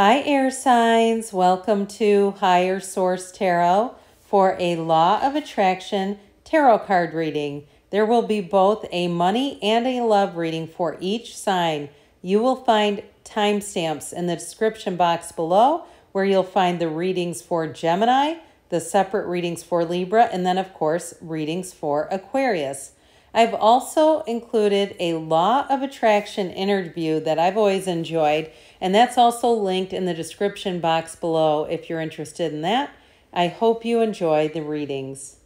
Hi, air signs. Welcome to Higher Source Tarot for a Law of Attraction tarot card reading. There will be both a money and a love reading for each sign. You will find timestamps in the description box below where you'll find the readings for Gemini, the separate readings for Libra, and then, of course, readings for Aquarius. I've also included a Law of Attraction interview that I've always enjoyed, and that's also linked in the description box below if you're interested in that. I hope you enjoy the readings.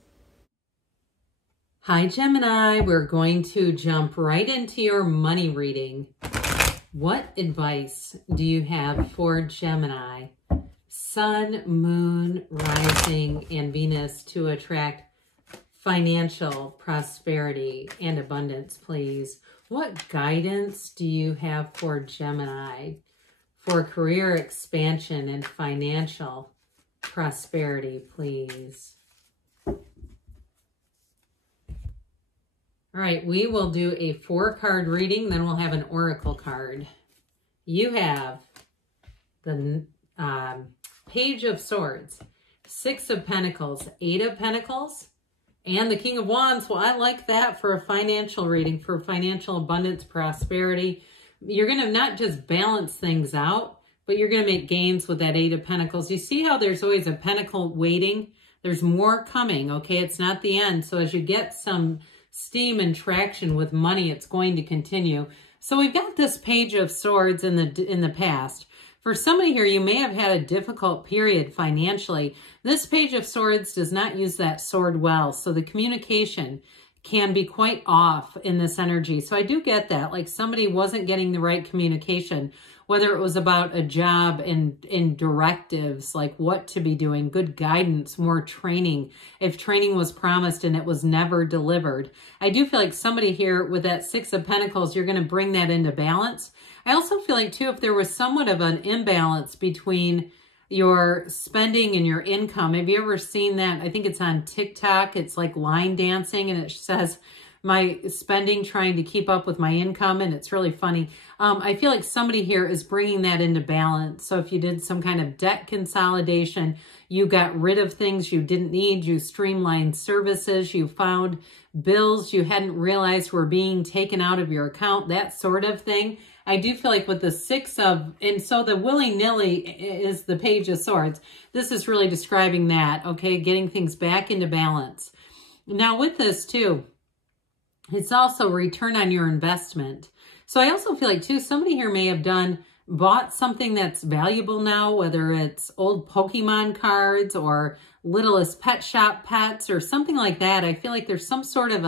Hi, Gemini. We're going to jump right into your money reading. What advice do you have for Gemini? Sun, Moon, Rising, and Venus to attract financial prosperity and abundance, please. What guidance do you have for Gemini for career expansion and financial prosperity, please? All right, we will do a 4-card reading, then we'll have an oracle card. You have the Page of Swords, 6 of Pentacles, 8 of Pentacles, and the King of Wands. Well, I like that for a financial reading, for financial abundance, prosperity. You're going to not just balance things out, but you're going to make gains with that 8 of Pentacles. You see how there's always a pentacle waiting? There's more coming, okay? It's not the end. So as you get some steam and traction with money, it's going to continue. So we've got this Page of Swords in the past. For somebody here, you may have had a difficult period financially. This Page of Swords does not use that sword well, so the communication can be quite off in this energy. So I do get that, like somebody wasn't getting the right communication, whether it was about a job and directives, like what to be doing, good guidance, more training, if training was promised and it was never delivered. I do feel like somebody here with that 6 of Pentacles, you're going to bring that into balance. I also feel like, too, if there was somewhat of an imbalance between your spending and your income. Have you ever seen that? I think it's on TikTok. It's like line dancing, and it says, my spending trying to keep up with my income, and it's really funny. I feel like somebody here is bringing that into balance. So if you did some kind of debt consolidation, you got rid of things you didn't need, you streamlined services, you found bills you hadn't realized were being taken out of your account, that sort of thing. I do feel like with the 6 of, and so the willy-nilly is the Page of Swords. This is really describing that, okay, getting things back into balance. Now with this too, it's also return on your investment. So I also feel like too, somebody here may have bought something that's valuable now, whether it's old Pokemon cards or Littlest Pet Shop pets or something like that. I feel like there's some sort of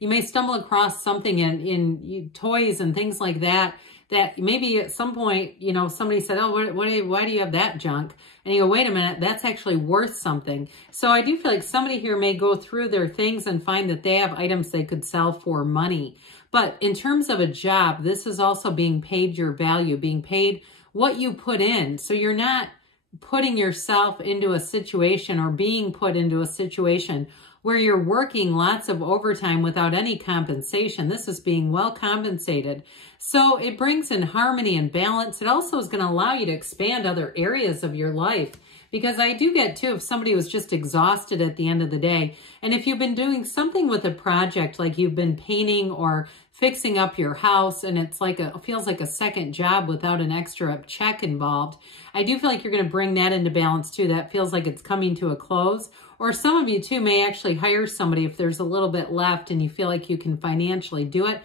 you may stumble across something in toys and things like that, that maybe at some point, you know, somebody said, oh, why do you have that junk? And you go, wait a minute, that's actually worth something. So I do feel like somebody here may go through their things and find that they have items they could sell for money. But in terms of a job, this is also being paid your value, being paid what you put in. So you're not putting yourself into a situation or being put into a situation where you're working lots of overtime without any compensation. This is being well compensated. So it brings in harmony and balance. It also is going to allow you to expand other areas of your life. Because I do get too, if somebody was just exhausted at the end of the day, and if you've been doing something with a project, like you've been painting or fixing up your house, and it's like feels like a second job without an extra check involved, I do feel like you're going to bring that into balance too. That feels like it's coming to a close. Or some of you too may actually hire somebody if there's a little bit left and you feel like you can financially do it.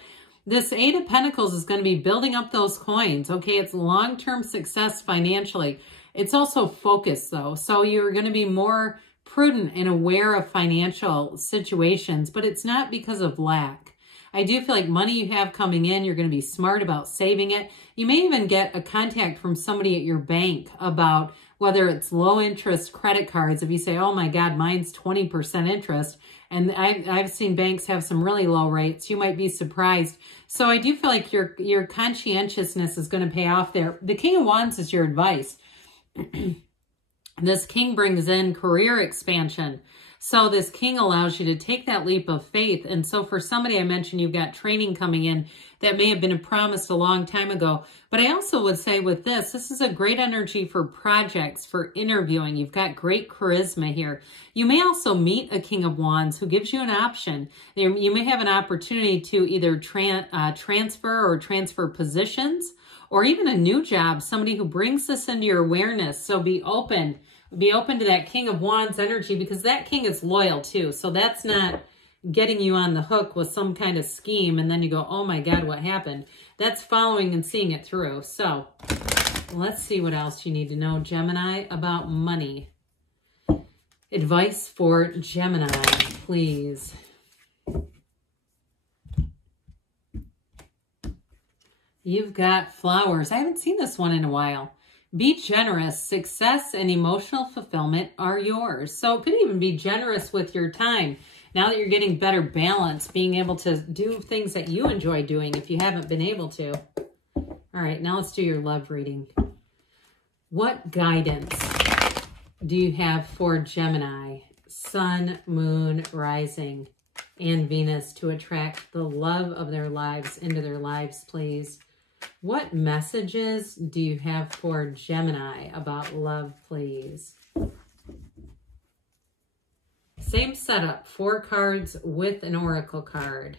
This 8 of Pentacles is going to be building up those coins. Okay, it's long-term success financially. It's also focused though. So you're going to be more prudent and aware of financial situations, but it's not because of lack. I do feel like money you have coming in, you're going to be smart about saving it. You may even get a contact from somebody at your bank about whether it's low interest credit cards. If you say, oh my God, mine's 20% interest, and I've seen banks have some really low rates, you might be surprised. So I do feel like your conscientiousness is going to pay off there. The King of Wands is your advice. This King brings in career expansion. So this king allows you to take that leap of faith. And so for somebody, I mentioned you've got training coming in that may have been promised a long time ago. But I also would say with this is a great energy for projects, for interviewing. You've got great charisma here. You may also meet a King of Wands who gives you an option. You may have an opportunity to either transfer positions, or even a new job, somebody who brings this into your awareness. So be open. Be open to that King of Wands energy, because that king is loyal too. So that's not getting you on the hook with some kind of scheme and then you go, oh my God, what happened? That's following and seeing it through. So let's see what else you need to know, Gemini, about money. Advice for Gemini, please. You've got flowers. I haven't seen this one in a while. Be generous. Success and emotional fulfillment are yours. So it could even be generous with your time. Now that you're getting better balance, being able to do things that you enjoy doing if you haven't been able to. All right, now let's do your love reading. What guidance do you have for Gemini, Sun, Moon, Rising, and Venus to attract the love of their lives into their lives, please? What messages do you have for Gemini about love, please? Same setup, 4 cards with an oracle card.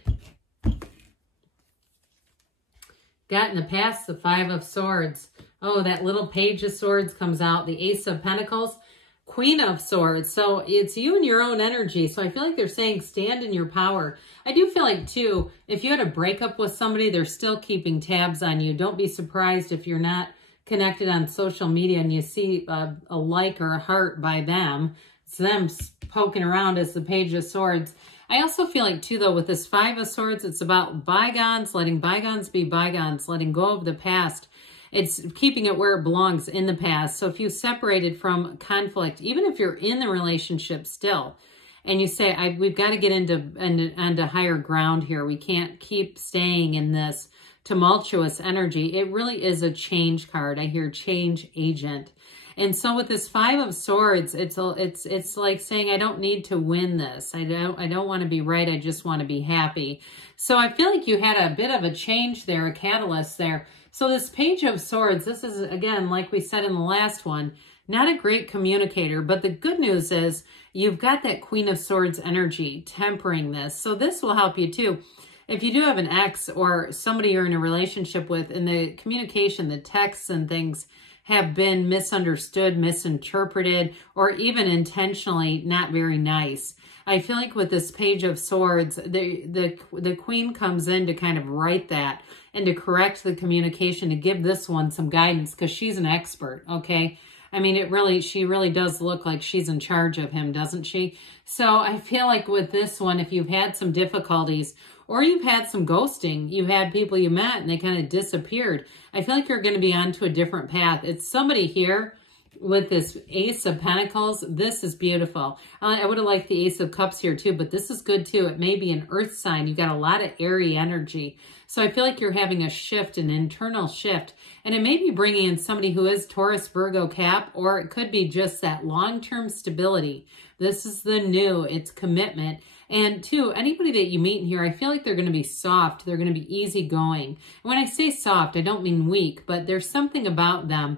Got in the past the 5 of Swords. Oh, that little Page of Swords comes out. The Ace of Pentacles, Queen of Swords. So it's you and your own energy. So I feel like they're saying stand in your power. I do feel like, too, if you had a breakup with somebody, they're still keeping tabs on you. Don't be surprised if you're not connected on social media and you see a like or a heart by them. It's them poking around as the Page of Swords. I also feel like, too, though, with this 5 of Swords, it's about bygones, letting bygones be bygones, letting go of the past. It's keeping it where it belongs, in the past. So if you separated from conflict, even if you're in the relationship still, and you say, we've got to get into higher ground here. We can't keep staying in this tumultuous energy. It really is a change card. I hear change agent. And so with this 5 of Swords, it's like saying, I don't need to win this. I don't want to be right. I just want to be happy. So I feel like you had a bit of a change there, a catalyst there. So this Page of Swords, this is, again, like we said in the last one, not a great communicator. But the good news is you've got that Queen of Swords energy tempering this. So this will help you too. If you do have an ex or somebody you're in a relationship with, and the communication, the texts and things have been misunderstood, misinterpreted, or even intentionally not very nice. I feel like with this Page of Swords, the Queen comes in to kind of right that and to correct the communication, to give this one some guidance, because she's an expert, okay? I mean, she really does look like she's in charge of him, doesn't she? So I feel like with this one, if you've had some difficulties, or you've had some ghosting, you've had people you met and they kind of disappeared, I feel like you're going to be onto a different path. It's somebody here with this Ace of Pentacles. This is beautiful. I would have liked the Ace of Cups here too, but this is good too. It may be an earth sign. You've got a lot of airy energy. So I feel like you're having a shift, an internal shift. And it may be bringing in somebody who is Taurus, Virgo, Cap, or it could be just that long-term stability. This is the new, it's commitment. And two, anybody that you meet in here, I feel like they're going to be soft. They're going to be easygoing. And when I say soft, I don't mean weak, but there's something about them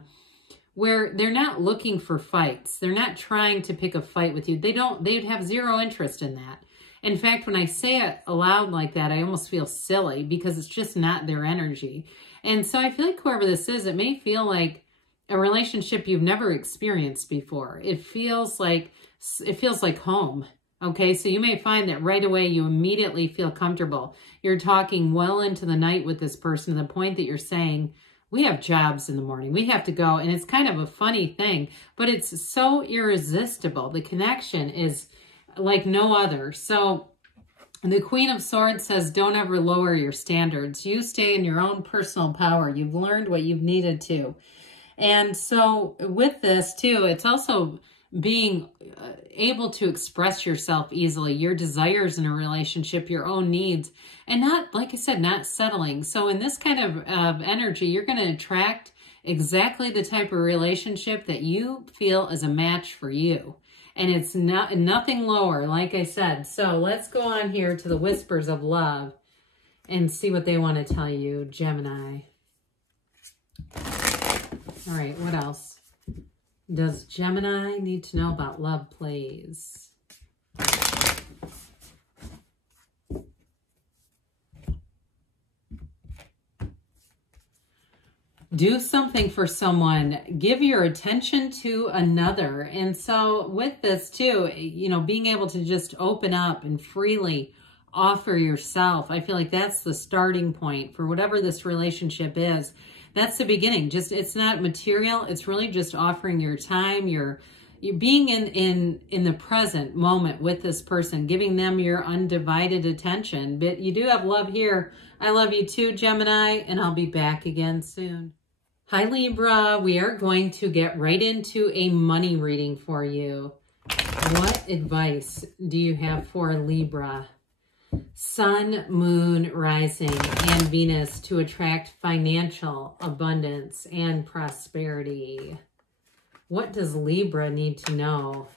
where they're not looking for fights. They're not trying to pick a fight with you. They'd have zero interest in that. In fact, when I say it aloud like that, I almost feel silly because it's just not their energy. And so I feel like whoever this is, it may feel like a relationship you've never experienced before. It feels like home. Okay, so you may find that right away you immediately feel comfortable. You're talking well into the night with this person to the point that you're saying, we have jobs in the morning. We have to go. And it's kind of a funny thing, but it's so irresistible. The connection is like no other. So the Queen of Swords says, don't ever lower your standards. You stay in your own personal power. You've learned what you've needed to. And so with this too, it's also being able to express yourself easily, your desires in a relationship, your own needs, and not, like I said, not settling. So in this kind of energy, you're going to attract exactly the type of relationship that you feel is a match for you. And it's nothing lower, like I said. So let's go on here to the Whispers of Love and see what they want to tell you, Gemini. All right, what else does Gemini need to know about love, please? Do something for someone. Give your attention to another. And so with this too, you know, being able to just open up and freely offer yourself. I feel like that's the starting point for whatever this relationship is. That's the beginning. Just, it's not material. It's really just offering your time, you're being in the present moment with this person, giving them your undivided attention. But you do have love here. I love you too, Gemini, and I'll be back again soon. Hi, Libra. We are going to get right into a money reading for you. What advice do you have for Libra? Sun, Moon, Rising, and Venus to attract financial abundance and prosperity. What does Libra need to know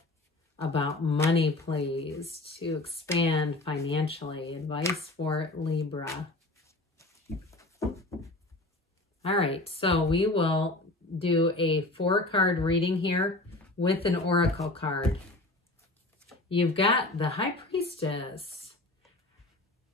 about money, please, to expand financially? Advice for Libra. All right, so we will do a 4-card reading here with an oracle card. You've got the High Priestess,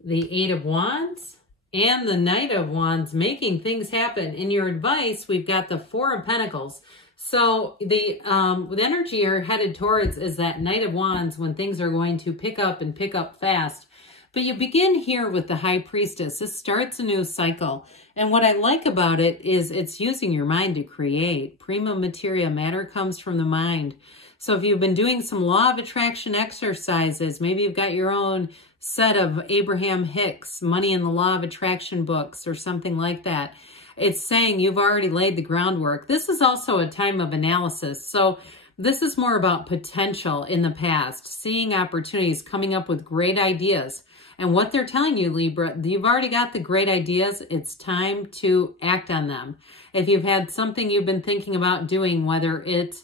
the 8 of Wands, and the Knight of Wands, making things happen. In your advice, we've got the 4 of Pentacles. So the energy you're headed towards is that Knight of Wands, when things are going to pick up and pick up fast. But you begin here with the High Priestess. This starts a new cycle. And what I like about it is it's using your mind to create. Prima materia, matter comes from the mind. So if you've been doing some law of attraction exercises, maybe you've got your own set of Abraham Hicks, Money in the Law of Attraction books or something like that. It's saying you've already laid the groundwork. This is also a time of analysis. So this is more about potential in the past, seeing opportunities, coming up with great ideas. And what they're telling you, Libra, you've already got the great ideas. It's time to act on them. If you've had something you've been thinking about doing, whether it's,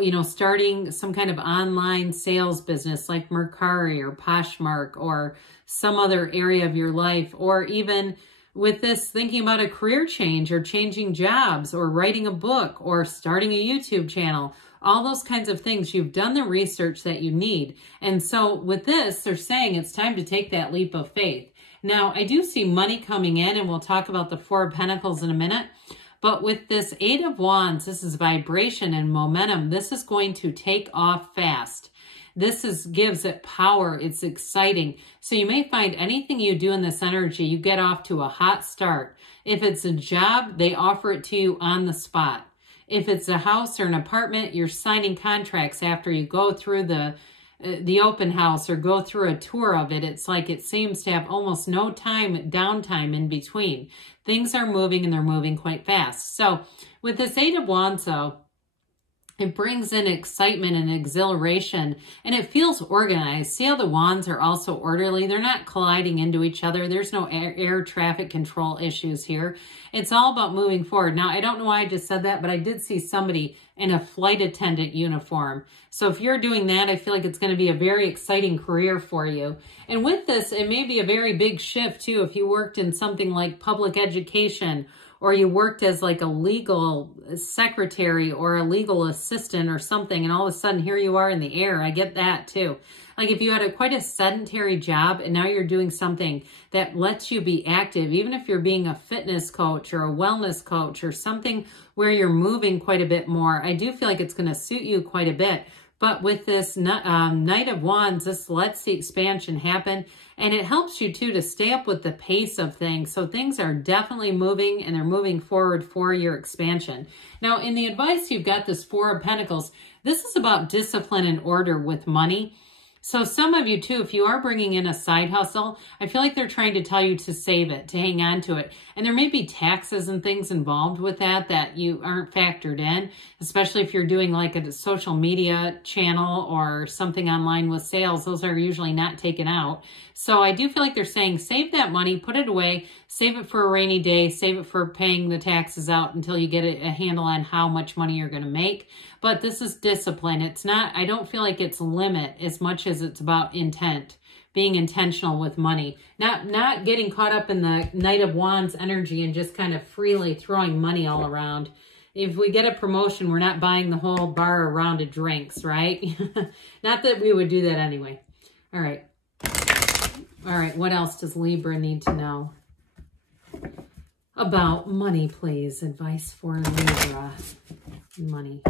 you know, starting some kind of online sales business like Mercari or Poshmark or some other area of your life, or even with this thinking about a career change or changing jobs or writing a book or starting a YouTube channel, all those kinds of things, you've done the research that you need. And so with this, they're saying it's time to take that leap of faith. Now, I do see money coming in, and we'll talk about the 4 of Pentacles in a minute. But with this 8 of Wands, this is vibration and momentum. This is going to take off fast. This gives it power. It's exciting. So you may find anything you do in this energy, you get off to a hot start. If it's a job, they offer it to you on the spot. If it's a house or an apartment, you're signing contracts after you go through the open house or go through a tour of it. It's like it seems to have almost no downtime in between. Things are moving, and they're moving quite fast. So with this 8 of Wands, though, it brings in excitement and exhilaration, and it feels organized. See how the wands are also orderly? They're not colliding into each other. There's no air traffic control issues here. It's all about moving forward. Now, I don't know why I just said that, but I did see somebody in a flight attendant uniform. So if you're doing that, I feel like it's going to be a very exciting career for you. And with this, it may be a very big shift too. If you worked in something like public education, or you worked as like a legal secretary or a legal assistant or something, and all of a sudden here you are in the air. I get that too. Like if you had quite a sedentary job and now you're doing something that lets you be active, even if you're being a fitness coach or a wellness coach or something where you're moving quite a bit more, I do feel like it's going to suit you quite a bit. But with this Knight of Wands, this lets the expansion happen. And it helps you, too, to stay up with the pace of things. So things are definitely moving, and they're moving forward for your expansion. Now, in the advice, you've got this 4 of Pentacles. This is about discipline and order with money. So some of you too, if you are bringing in a side hustle, I feel like they're trying to tell you to save it, to hang on to it. And there may be taxes and things involved with that you aren't factored in, especially if you're doing like a social media channel or something online with sales. Those are usually not taken out. So I do feel like they're saying save that money, put it away, save it for a rainy day, save it for paying the taxes out until you get a handle on how much money you're going to make. But this is discipline. It's not, I don't feel like it's limit as much as it's about intent, being intentional with money, not getting caught up in the Knight of Wands energy and just kind of freely throwing money all around. If we get a promotion, we're not buying the whole bar a round of drinks, right? Not that we would do that anyway. All right. All right, what else does Libra need to know about money, please? Advice for Libra. Money.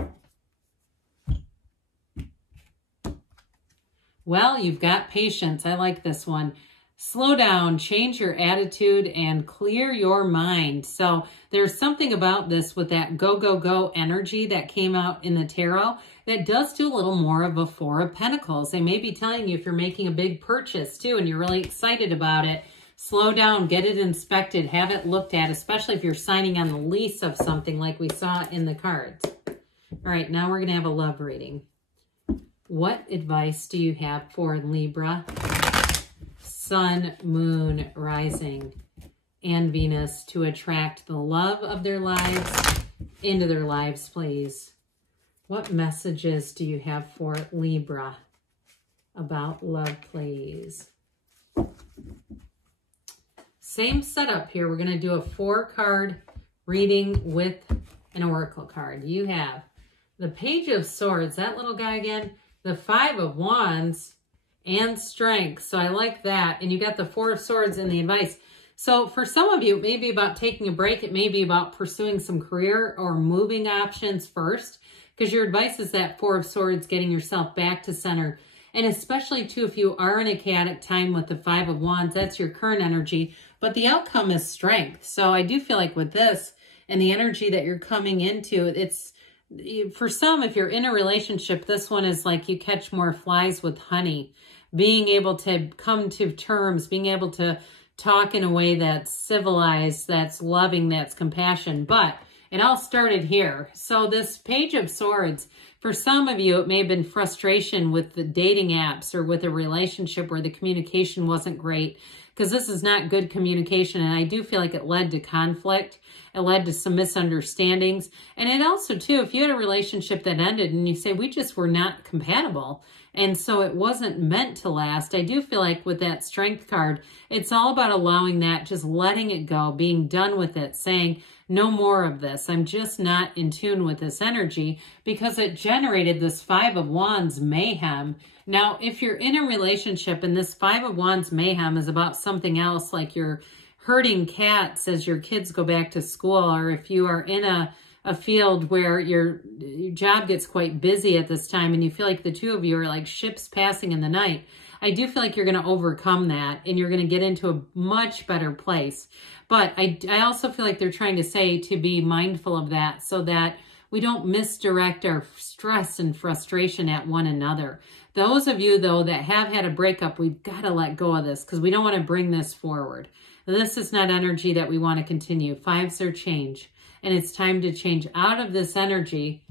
Well, you've got patience. I like this one. Slow down, change your attitude, and clear your mind. So there's something about this with that go, go, go energy that came out in the tarot that does do a little more of a Four of Pentacles. They may be telling you if you're making a big purchase too and you're really excited about it, slow down, get it inspected, have it looked at, especially if you're signing on the lease of something like we saw in the cards. All right, now we're going to have a love reading. What advice do you have for Libra? Sun, Moon, Rising, and Venus to attract the love of their lives into their lives, please. What messages do you have for Libra about love, please? Same setup here. We're going to do a 4-card reading with an oracle card. You have the Page of Swords, that little guy again, the 5 of Wands, and Strength. So I like that. And you got the 4 of Swords in the advice. So for some of you, it may be about taking a break. It may be about pursuing some career or moving options first, because your advice is that 4 of Swords, getting yourself back to center. And especially too, if you are in a chaotic time with the 5 of Wands, that's your current energy, but the outcome is strength. So I do feel like with this and the energy that you're coming into, it's, for some, if you're in a relationship, this one is like you catch more flies with honey. Being able to come to terms, being able to talk in a way that's civilized, that's loving, that's compassion. But it all started here. So this Page of Swords, for some of you, it may have been frustration with the dating apps or with a relationship where the communication wasn't great, because this is not good communication. And I do feel like it led to conflict. It led to some misunderstandings. And it also, too, if you had a relationship that ended and you say, we just were not compatible, and so it wasn't meant to last, I do feel like with that Strength card, it's all about allowing that, just letting it go, being done with it, saying, no more of this. I'm just not in tune with this energy, because it generated this 5 of Wands mayhem. Now, if you're in a relationship and this 5 of Wands mayhem is about something else, like you're herding cats as your kids go back to school, or if you are in a field where your job gets quite busy at this time and you feel like the two of you are like ships passing in the night, I do feel like you're going to overcome that and you're going to get into a much better place. But I also feel like they're trying to say to be mindful of that so that we don't misdirect our stress and frustration at one another. Those of you, though, that have had a breakup, we've got to let go of this because we don't want to bring this forward. This is not energy that we want to continue. 5s are change. And it's time to change out of this energy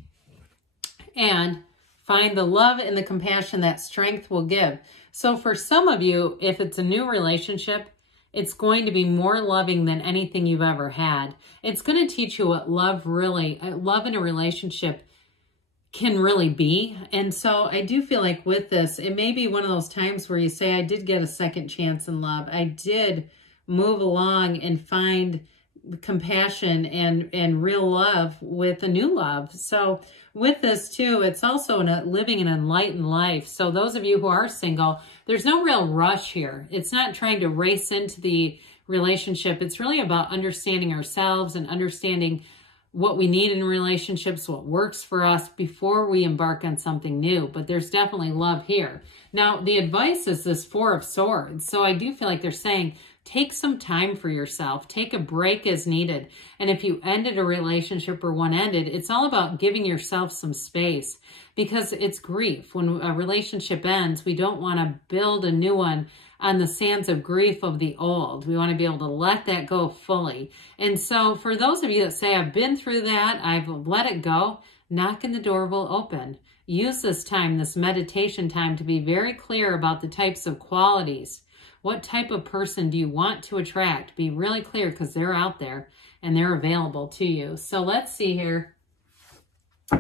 and find the love and the compassion that Strength will give. So for some of you, if it's a new relationship, it's going to be more loving than anything you've ever had. It's going to teach you what love in a relationship can really be. And so I do feel like with this, it may be one of those times where you say, I did get a second chance in love. I did move along and find compassion and real love with a new love. So with this too, it's also living an enlightened life. So those of you who are single, there's no real rush here. It's not trying to race into the relationship. It's really about understanding ourselves and understanding what we need in relationships, what works for us before we embark on something new. But there's definitely love here. Now, the advice is this 4 of Swords. So I do feel like they're saying, take some time for yourself. Take a break as needed. And if you ended a relationship or one ended, it's all about giving yourself some space, because it's grief. When a relationship ends, we don't want to build a new one on the sands of grief of the old. We want to be able to let that go fully. And so for those of you that say, I've been through that, I've let it go, knocking the door will open. Use this time, this meditation time, to be very clear about the types of qualities. What type of person do you want to attract? Be really clear, because they're out there and they're available to you. So let's see here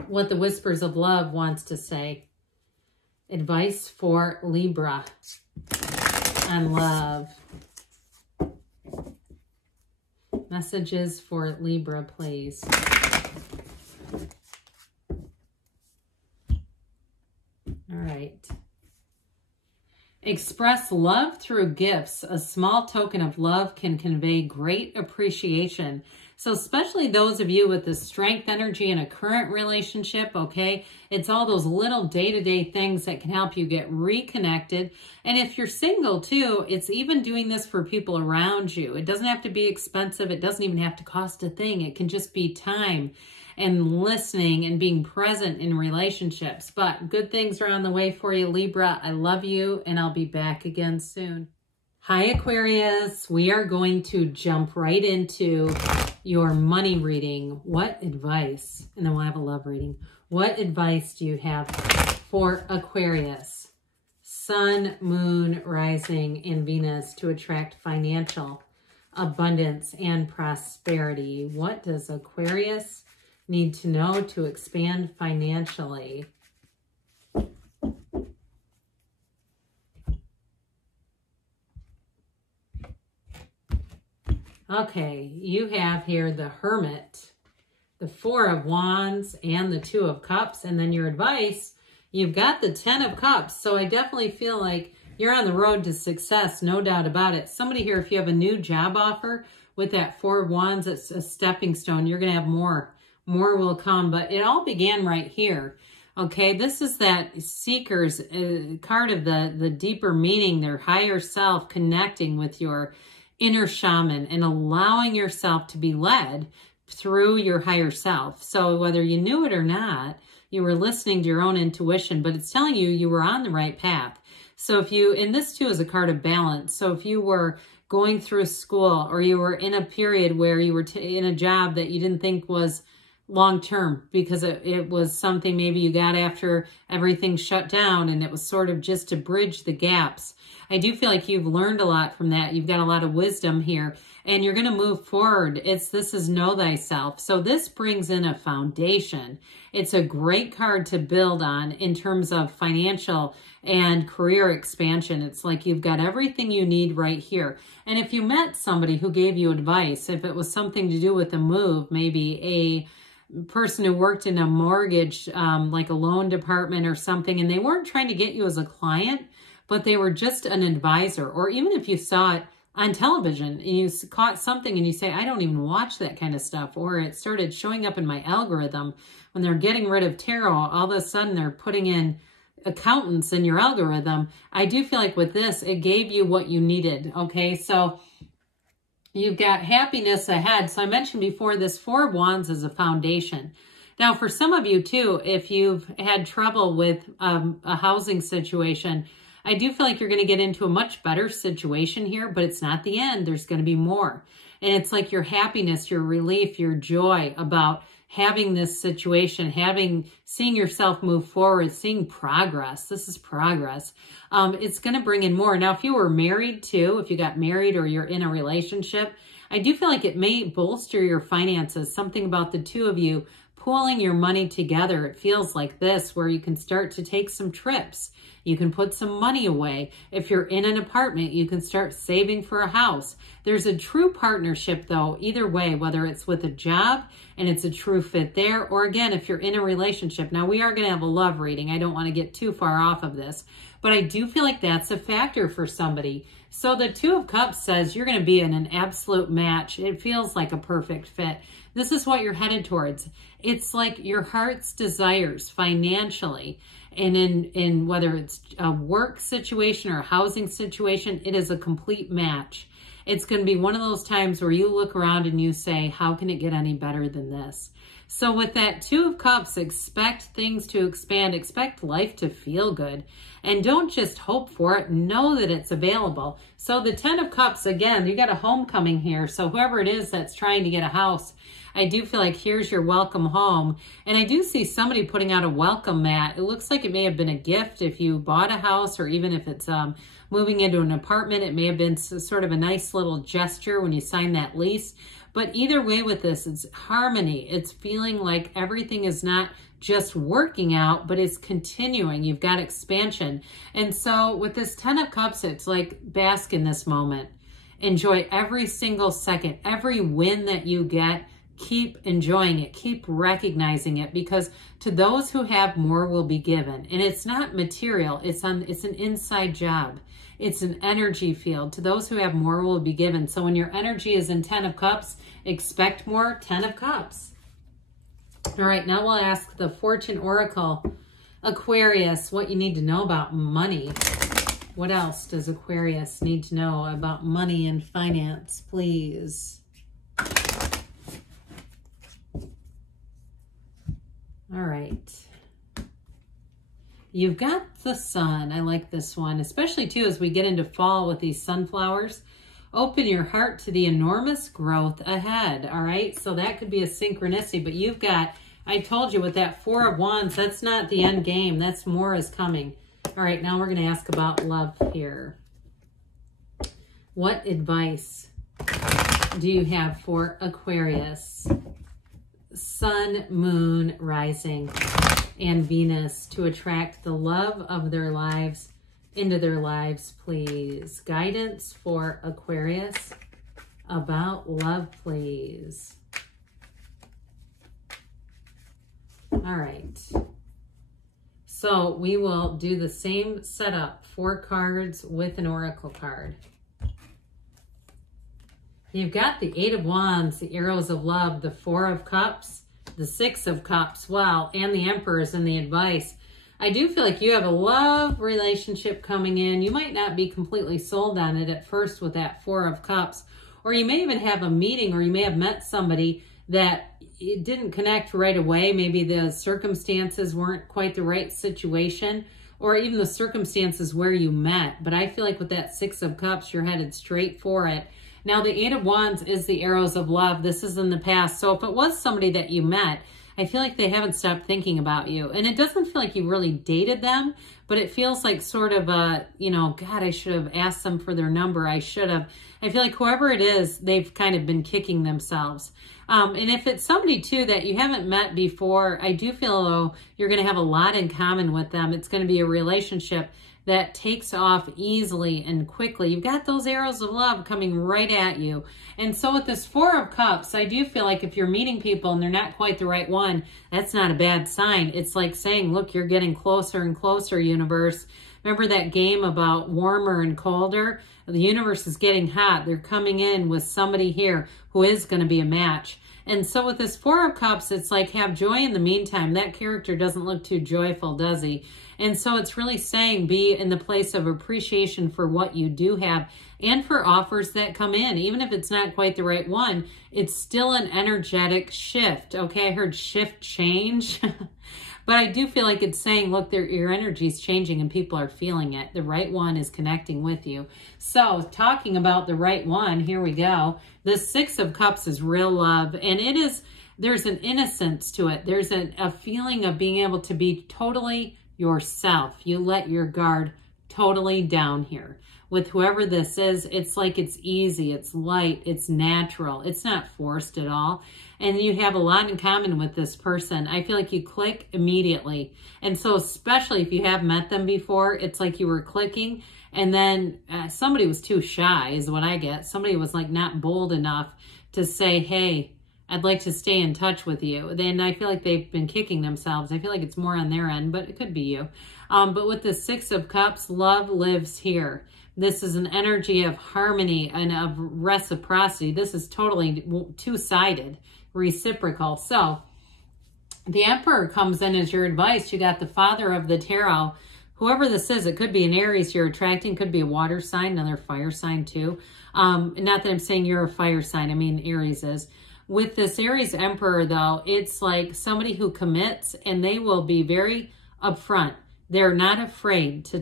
what the Whispers of Love wants to say. Advice for Libra on love. Messages for Libra, please. All right. Express love through gifts. A small token of love can convey great appreciation. So especially those of you with the strength energy in a current relationship, okay? It's all those little day-to-day things that can help you get reconnected. And if you're single too, it's even doing this for people around you. It doesn't have to be expensive. It doesn't even have to cost a thing. It can just be time and listening and being present in relationships. But good things are on the way for you, Libra. I love you, and I'll be back again soon. Hi, Aquarius. We are going to jump right into your money reading. What advice? And then we'll have a love reading. What advice do you have for Aquarius? Sun, Moon, Rising, and Venus to attract financial abundance and prosperity. What does Aquarius need to know to expand financially? Okay, you have here the Hermit, the Four of Wands, and the Two of Cups. And then your advice, you've got the Ten of Cups. So I definitely feel like you're on the road to success, no doubt about it. Somebody here, if you have a new job offer with that Four of Wands, it's a stepping stone. You're going to have more. More will come, but it all began right here. Okay, this is that Seeker's card of the deeper meaning, their higher self, connecting with your inner shaman and allowing yourself to be led through your higher self. So whether you knew it or not, you were listening to your own intuition, but it's telling you you were on the right path. So if you, and this too is a card of balance. So if you were going through school, or you were in a period where you were in a job that you didn't think was long-term, because it was something maybe you got after everything shut down, and it was sort of just to bridge the gaps. I do feel like you've learned a lot from that. You've got a lot of wisdom here, and you're going to move forward. This is know thyself. So this brings in a foundation. It's a great card to build on in terms of financial and career expansion. It's like you've got everything you need right here. And if you met somebody who gave you advice, if it was something to do with a move, maybe a person who worked in a mortgage, like a loan department or something, and they weren't trying to get you as a client, but they were just an advisor. Or even if you saw it on television and you caught something and you say, I don't even watch that kind of stuff, or it started showing up in my algorithm when they're getting rid of tarot, all of a sudden they're putting in accountants in your algorithm. I do feel like with this, it gave you what you needed. Okay, so you've got happiness ahead. So I mentioned before, this Four of Wands is a foundation. Now, for some of you too, if you've had trouble with a housing situation, I do feel like you're going to get into a much better situation here, but it's not the end. There's going to be more. And it's like your happiness, your relief, your joy about having this situation, seeing yourself move forward, seeing progress. This is progress. It's going to bring in more. Now, if you were married too, if you got married or you're in a relationship, I do feel like it may bolster your finances. Something about the two of you pooling your money together. It feels like this, where you can start to take some trips. You can put some money away. If you're in an apartment, you can start saving for a house. There's a true partnership though, either way, whether it's with a job and it's a true fit there, or again, if you're in a relationship. Now, we are going to have a love reading. I don't want to get too far off of this, but I do feel like that's a factor for somebody. So the Two of Cups says you're going to be in an absolute match. It feels like a perfect fit. This is what you're headed towards. It's like your heart's desires financially, and in whether it's a work situation or a housing situation, it is a complete match. It's going to be one of those times where you look around and you say, how can it get any better than this? So with that Two of Cups, expect things to expand, expect life to feel good, and don't just hope for it, know that it's available. So the Ten of Cups, again, you got a homecoming here. So whoever it is that's trying to get a house, I do feel like here's your welcome home. And I do see somebody putting out a welcome mat. It looks like it may have been a gift if you bought a house, or even if it's moving into an apartment, it may have been sort of a nice little gesture when you sign that lease. But either way with this, it's harmony. It's feeling like everything is not just working out, but it's continuing. You've got expansion. And so with this Ten of Cups, it's like bask in this moment. Enjoy every single second, every win that you get. Keep enjoying it. Keep recognizing it, because to those who have, more will be given. And it's not material. It's an inside job. It's an energy field. To those who have, more will be given. So when your energy is in Ten of Cups, expect more Ten of Cups. All right, now we'll ask the Fortune Oracle, Aquarius, what you need to know about money. What else does Aquarius need to know about money and finance, please? All right. You've got the sun. I like this one, especially too as we get into fall with these sunflowers. Open your heart to the enormous growth ahead. All right. So that could be a synchronicity, but you've got, I told you with that Four of Wands, that's not the end game. That's more is coming. All right. Now we're going to ask about love here. What advice do you have for Aquarius? Sun, moon, rising, and Venus to attract the love of their lives into their lives, please. Guidance for Aquarius about love, please. All right. So we will do the same setup, 4 cards with an oracle card. You've got the Eight of Wands, the Arrows of Love, the Four of Cups, the Six of Cups, wow, and the Emperors and the advice. I do feel like you have a love relationship coming in. You might not be completely sold on it at first with that Four of Cups, or you may even have a meeting, or you may have met somebody that it didn't connect right away. Maybe the circumstances weren't quite the right situation, or even the circumstances where you met. But I feel like with that Six of Cups, you're headed straight for it. Now, the Eight of Wands is the Arrows of Love. This is in the past. So if it was somebody that you met, I feel like they haven't stopped thinking about you. And it doesn't feel like you really dated them, but it feels like sort of a, you know, God, I should have asked them for their number. I should have. I feel like whoever it is, they've kind of been kicking themselves. And if it's somebody, too, that you haven't met before, I do feel, though, you're going to have a lot in common with them. It's going to be a relationship that takes off easily and quickly. You've got those arrows of love coming right at you. And so with this Four of Cups, I do feel like if you're meeting people and they're not quite the right one, that's not a bad sign. It's like saying, look, you're getting closer and closer, universe. Remember that game about warmer and colder? The universe is getting hot. They're coming in with somebody here who is going to be a match. And so with this Four of Cups, it's like have joy in the meantime. That character doesn't look too joyful, does he? And so it's really saying be in the place of appreciation for what you do have and for offers that come in. Even if it's not quite the right one, it's still an energetic shift. Okay, I heard shift change. But I do feel like it's saying, look, your energy is changing and people are feeling it. The right one is connecting with you. So talking about the right one, here we go. The Six of Cups is real love. And it is, there's an innocence to it. There's a feeling of being able to be totally yourself. You let your guard totally down here. With whoever this is, it's like it's easy, it's light, it's natural. It's not forced at all. And you have a lot in common with this person. I feel like you click immediately. And so especially if you have met them before, it's like you were clicking and then somebody was too shy is what I get. Somebody was like not bold enough to say, hey, I'd like to stay in touch with you. Then I feel like they've been kicking themselves. I feel like it's more on their end, but it could be you. But with the Six of Cups, love lives here. This is an energy of harmony and of reciprocity. This is totally two-sided, reciprocal. So the Emperor comes in as your advice. You got the Father of the Tarot whoever this is, it could be an Aries you're attracting, could be a water sign, another fire sign too. Not that I'm saying you're a fire sign, I mean Aries is. With this Aries Emperor though, it's like somebody who commits, and they will be very upfront. They're not afraid to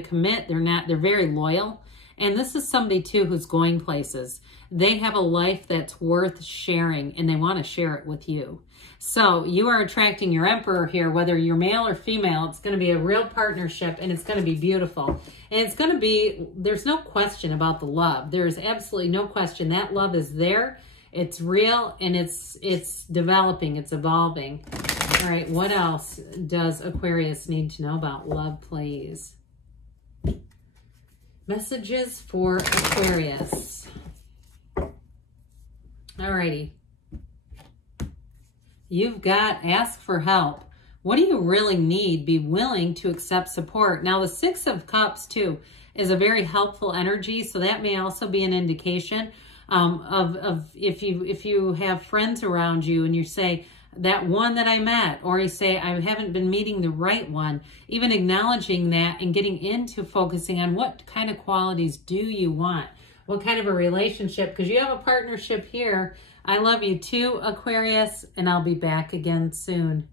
commit. They're very loyal. And this is somebody too who's going places. They have a life that's worth sharing, and they want to share it with you. So you are attracting your Emperor here, whether you're male or female. It's going to be a real partnership, and it's going to be beautiful. And it's going to be, there's no question about the love. There's absolutely no question. That love is there. It's real, and it's developing. It's evolving. All right, what else does Aquarius need to know about love, please? Messages for Aquarius. Alrighty. You've got ask for help. What do you really need? Be willing to accept support. Now, the Six of Cups, too, is a very helpful energy, so that may also be an indication of if you have friends around you and you say, that one that I met, or you say, I haven't been meeting the right one, even acknowledging that and getting into focusing on what kind of qualities do you want? What kind of a relationship? Because you have a partnership here. I love you too, Aquarius, and I'll be back again soon.